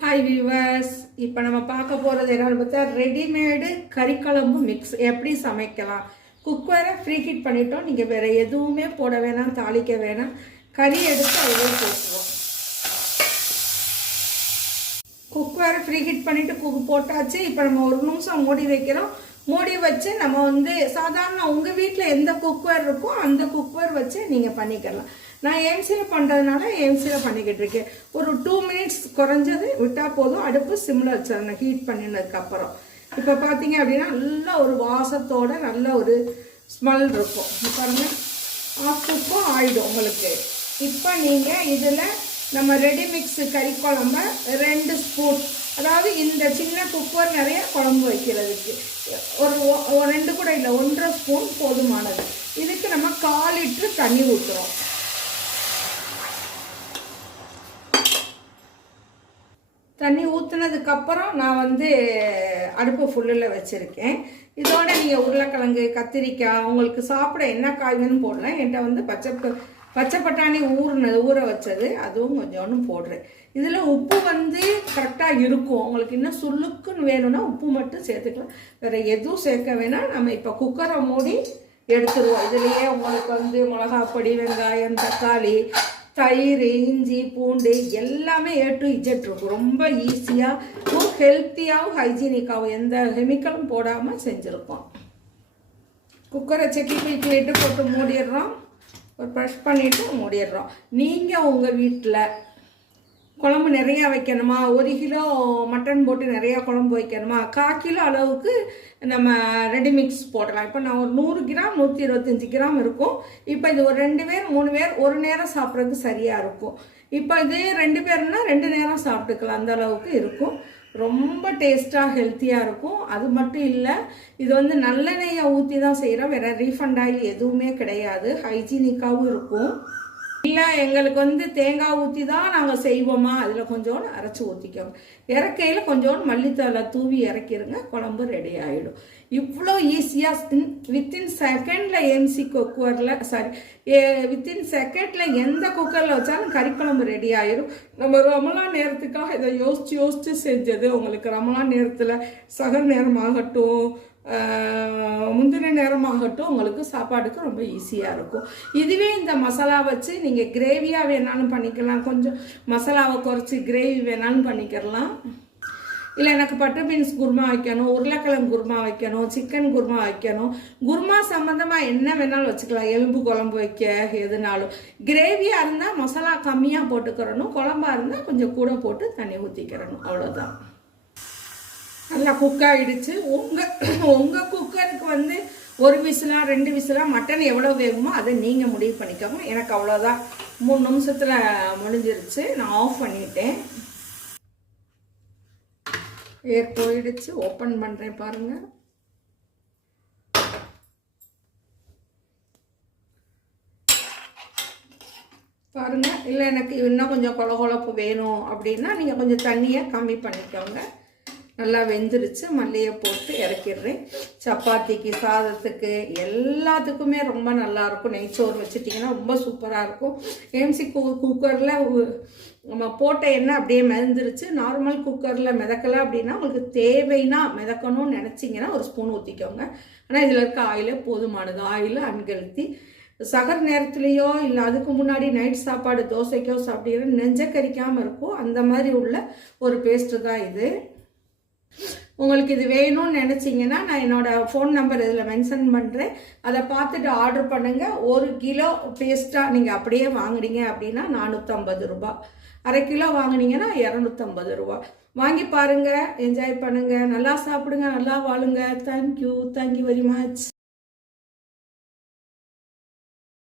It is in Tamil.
ஹாய் வியூவர்ஸ் இப்போ நம்ம பார்க்க போகிறது என்னென்னு பார்த்தா ரெடிமேடு கறிக்குழம்பு மிக்ஸ் எப்படி சமைக்கலாம்? குக்கரை ஃப்ரீ ஹீட் பண்ணிட்டோம். நீங்கள் வேறு எதுவுமே போட வேணாம் தாளிக்க வேணாம். கறி எடுத்து அதிலே போட்டுருவோம். குக்கரை ஃப்ரீ ஹீட் பண்ணிவிட்டு குக் போட்டாச்சு. இப்போ நம்ம ஒரு நிமிஷம் மூடி வைக்கிறோம். மூடி வச்சு நம்ம வந்து சாதாரண உங்கள் வீட்டில் எந்த குக்கர் இருக்கோ அந்த குக்கர் வச்சு நீங்கள் பண்ணிக்கலாம். நான் ஏம்சியில் பண்ணுறதுனால ஏம்சியில் பண்ணிக்கிட்டு இருக்கேன். ஒரு டூ மினிட்ஸ் குறைஞ்சது விட்டால் போதும். அடுப்பு சிம்மில் வச்சிடணும் ஹீட் பண்ணினதுக்கப்புறம் இப்போ பார்த்தீங்க அப்படின்னா நல்ல ஒரு வாசத்தோட நல்ல ஒரு ஸ்மெல் இருக்கும். பாருங்கள் ஆஃப் குக்கும் ஆயிடும் உங்களுக்கு. இப்போ நீங்கள் இதில் நம்ம ரெடி மிக்ஸு கறி குழம்ப ரெண்டு ஸ்பூன் அதாவது இந்த சின்ன குக்கர் நிறைய குழம்பு வைக்கிறதுக்கு. ஒரு ஒரு ரெண்டு கூட இல்லை ஒன்றரை ஸ்பூன் போதுமானது. இதுக்கு நம்ம கால் லிட்ரு தண்ணி ஊற்றுறோம் தண்ணி ஊற்றுனதுக்கப்புறம் நான் வந்து அடுப்பு ஃபுல்லில் வச்சுருக்கேன். இதோட நீங்கள் உருளைக்கிழங்கு கத்திரிக்காய் உங்களுக்கு சாப்பிட என்ன காய் வேணும் போடலாம். என்கிட்ட வந்து பச்சை பச்சை பட்டாணி ஊறுனது ஊற வச்சது. அதுவும் கொஞ்சோண்டு போடுறேன். இதில் உப்பு வந்து கரெக்டாக இருக்கும். உங்களுக்கு இன்னும் சுள்ளுக்குன்னு வேணும்னா உப்பு மட்டும் சேர்த்துக்கலாம். வேறு எதுவும் சேர்க்க வேணாம். நம்ம இப்போ குக்கரை மூடி எடுத்துருவோம். இதுலேயே உங்களுக்கு வந்து மிளகாப்பொடி வெங்காயம் தக்காளி தயிர் இஞ்சி பூண்டு எல்லாமே ஏ டு இஜெட் இருக்கும். ரொம்ப ஈஸியாகவும் ஹெல்த்தியாகவும் ஹைஜீனிக்காகவும் எந்த கெமிக்கலும் போடாமல் செஞ்சுருக்கோம். குக்கரை செக்கி கிளிட்டு போட்டு மூடிடுறோம். ஒரு ப்ரெஷ் பண்ணிவிட்டு மூடிடுறோம். நீங்கள் உங்கள் வீட்டில் குழம்பு நிறையா வைக்கணுமா? ஒரு கிலோ மட்டன் போட்டு நிறையா குழம்பு வைக்கணுமா? கால் கிலோ அளவுக்கு நம்ம ரெடி மிக்ஸ் போடலாம். இப்போ நான் ஒரு நூறு கிராம் நூற்றி இருபத்தஞ்சி கிராம் இருக்கும். இப்போ இது ஒரு ரெண்டு பேர் மூணு பேர் ஒரு நேரம் சாப்பிட்றதுக்கு சரியாக இருக்கும். இப்போ இது ரெண்டு பேர்னா ரெண்டு நேரம் சாப்பிட்டுக்கலாம். அந்த அளவுக்கு இருக்கும். ரொம்ப டேஸ்ட்டாக ஹெல்த்தியாக இருக்கும். அது மட்டும் இல்லை இது வந்து நல்லெண்ணெயை ஊற்றி தான் செய்கிறோம் வேறு ரீஃபண்ட் ஆயில் எதுவுமே கிடையாது. ஹைஜீனிக்காகவும் இருக்கும். இல்லை எங்களுக்கு வந்து தேங்காய் ஊற்றி தான் நாங்கள் செய்வோமா? அதில் கொஞ்சோண்டு அரைச்சி ஊற்றிக்கோங்க இறக்கையில் கொஞ்சோண்டு மல்லித்தலை தூவி இறக்கிருங்க. குழம்பு ரெடி ஆகிடும் இவ்வளோ ஈஸியாக வித்தின் செகண்டில் எம்சி குக்கரில் சாரி வித்தின் செகண்டில் எந்த குக்கரில் வச்சாலும் கறிக்குழம்பு ரெடி ஆயிடும் நம்ம ரமலான் நேரத்துக்காக இதை யோசித்து யோசித்து செஞ்சது உங்களுக்கு ரமலான் நேரத்தில் சகர் நேரமாகட்டும் முந்தின நேரமாகட்டும் உங்களுக்கு சாப்பாடுக்கு ரொம்ப ஈஸியாக இருக்கும். இதுவே இந்த மசாலா வச்சு நீங்கள் கிரேவியாக வேணாலும் பண்ணிக்கலாம். கொஞ்சம் மசாலாவை குறைச்சி கிரேவி வேணாலும் பண்ணிக்கிறலாம் இல்லை எனக்கு பட்டர் பீன்ஸ் குருமா வைக்கணும் உருளைக்கிழங்கு குருமா வைக்கணும் சிக்கன் குருமா வைக்கணும். குருமா சம்மந்தமாக என்ன வேணாலும் வச்சுக்கலாம். எலும்பு குழம்பு வைக்க எதுனாலும். கிரேவியாக இருந்தால் மசாலா கம்மியாக போட்டுக்கிறணும். குழம்பாக இருந்தால் கொஞ்சம் கூட போட்டு தண்ணி ஊற்றிக்கிறணும் அவ்வளோதான் நல்லா குக் ஆகிடுச்சு உங்கள் உங்கள் குக்கருக்கு வந்து ஒரு விசிலா ரெண்டு விசிலாக மட்டன் எவ்வளோ வேகுமோ அதை நீங்கள் முடிவு பண்ணிக்கோங்க. எனக்கு அவ்வளோதான் மூணு நிமிஷத்தில் முடிஞ்சிருச்சு. நான் ஆஃப் பண்ணிட்டேன். ஏர் போயிடுச்சு. ஓப்பன் பண்ணுறேன் பாருங்கள் பாருங்கள் இல்லை எனக்கு இன்னும் கொஞ்சம் கொல கொழப்பு வேணும் அப்படின்னா நீங்கள் கொஞ்சம் தண்ணியை கம்மி பண்ணிக்கோங்க. நல்லா வெந்துருச்சு. மல்லியை போட்டு இறக்கிடுறேன். சப்பாத்திக்கு சாதத்துக்கு எல்லாத்துக்குமே ரொம்ப நல்லாயிருக்கும். நெய்ச்சோறு வச்சுட்டிங்கன்னா ரொம்ப சூப்பராக இருக்கும். ஏம்சி கு குக்கரில் நம்ம போட்ட எண்ணெய் அப்படியே மிதந்துருச்சு. நார்மல் குக்கரில் மிதக்கலை அப்படின்னா உங்களுக்கு தேவைன்னா மிதக்கணும்னு நினச்சிங்கன்னா ஒரு ஸ்பூன் ஊற்றிக்கோங்க ஆனால் இதில் இருக்க ஆயிலே போதுமானது. ஆயில் அன்கெழுத்தி சகர் நேரத்துலேயோ இல்லை அதுக்கு முன்னாடி நைட் சாப்பாடு தோசைக்கோ சாப்பிட்டீங்கன்னா நெஞ்ச கறிக்காமல் இருக்கும். அந்த மாதிரி உள்ள ஒரு பேஸ்ட்டு தான் இது. உங்களுக்கு இது வேணும்னு நினச்சிங்கன்னா நான் என்னோடய ஃபோன் நம்பர் இதில் மென்ஷன் பண்ணுறேன் அதை பார்த்துட்டு ஆர்டர் பண்ணுங்கள் ஒரு கிலோ பேஸ்ட்டாக நீங்கள் அப்படியே வாங்குனீங்க அப்படின்னா நானூற்றம்பது ரூபா. அரை கிலோ வாங்குனீங்கன்னா இரநூத்தம்பது ரூபா. வாங்கி பாருங்கள் என்ஜாய் பண்ணுங்கள் நல்லா சாப்பிடுங்க. நல்லா வாழுங்க. Thank you thank you very much